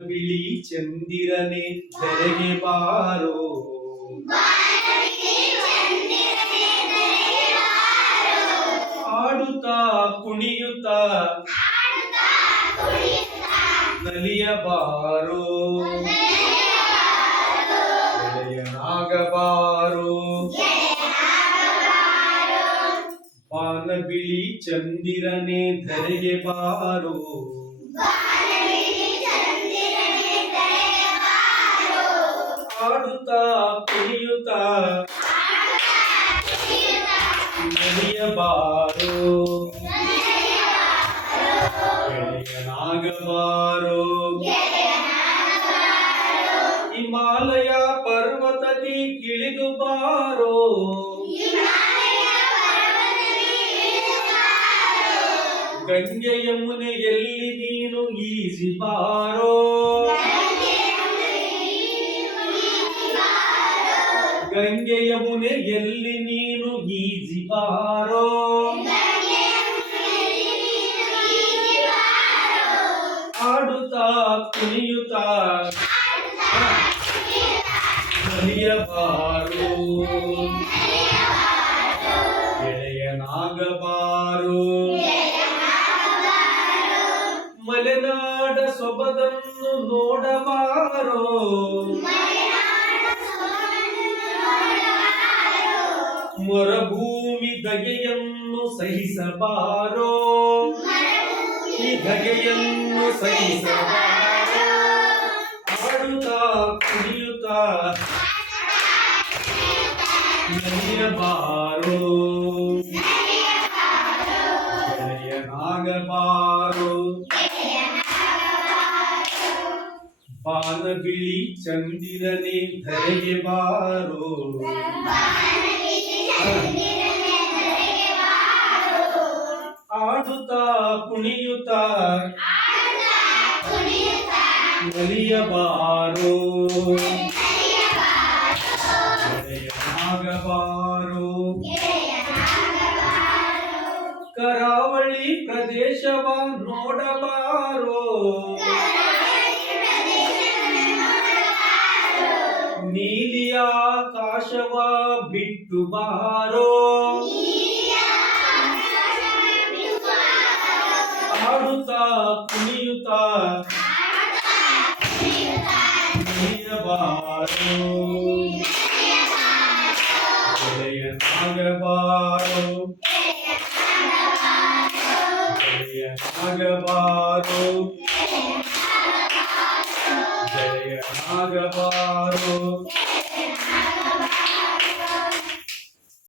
ಬಿಳಿ ಚಂದಿರನೆ ಧರೆಗೆ ಬಾರೋ ಆಡುತ್ತಾ ಕುಣಿಯುತ್ತಾ ನಲಿಯಬಾರೋ ಗೆಳೆಯನಾಗಬಾರೋ ಬಾನ ಬಿಳಿ ಚಂದಿರನೆ ಧರೆಗೆ ಬಾರೋ ಆಡುತ್ತಾ ಕುಣಿಯುತ್ತಾ ನಲಿಯಬಾರೋ ಗೆಳೆಯನಾಗಬಾರೋ ಹಿಮಾಲಯ ಪರ್ವತದಿ ಇಳಿದು ಬಾರೋ ಗಂಗೆ ಯಮುನೆಯಲ್ಲಿ ನೀನು ಈಜಿ ಬಾರೋ ಗಂಗೆ ಯಮುನೆಯಲ್ಲಿ ನೀನು ಈಜಿ ಬಾರೋ ಆಡುತ್ತಾ ಕುಣಿಯುತ್ತಾ ನಲಿಯಬಾರೋ ಗೆಳೆಯನಾಗಬಾರೋ ಮಲೆನಾಡ ಸೊಬಗನ್ನು ನೋಡಬಾರೋ ಮರುಭೂಮಿ ಧಗೆಯನ್ನು ಸಹಿಸಬಾರೋ ಈ ಧಗೆಯನ್ನು ಸಹಿಸಬಾರೋ ಆಡುತ್ತಾ ಕುಣಿಯುತ್ತಾ ನಲಿಯಬಾರೋ ಗೆಳೆಯನಾಗಬಾರೋ ಬಾನ ಬಿಳಿ ಚಂದಿರನೆ ಧರೆಗೆ ಬಾರೋ ಆಡುತ್ತಾ ಕುಣಿಯುತ್ತಾ ನಲಿಯಬಾರೋ ಗೆಳೆಯನಾಗಬಾರೋ ಕರಾವಳಿ ಪ್ರದೇಶವ ನೋಡಬಾರೋ ನೀಲಿಯ ಆಕಾಶವ ಬಿಟ್ಟು ಬಾರೋ ಆಡುತ್ತಾ ಕುಣಿಯುತ್ತಾ ನಲಿಯಬಾರೋ ಗೆಳೆಯನಾಗಬಾರೋ ಗೆಳೆಯನಾಗಬಾರೋ ಗೆಳೆಯನಾಗಬಾರೋ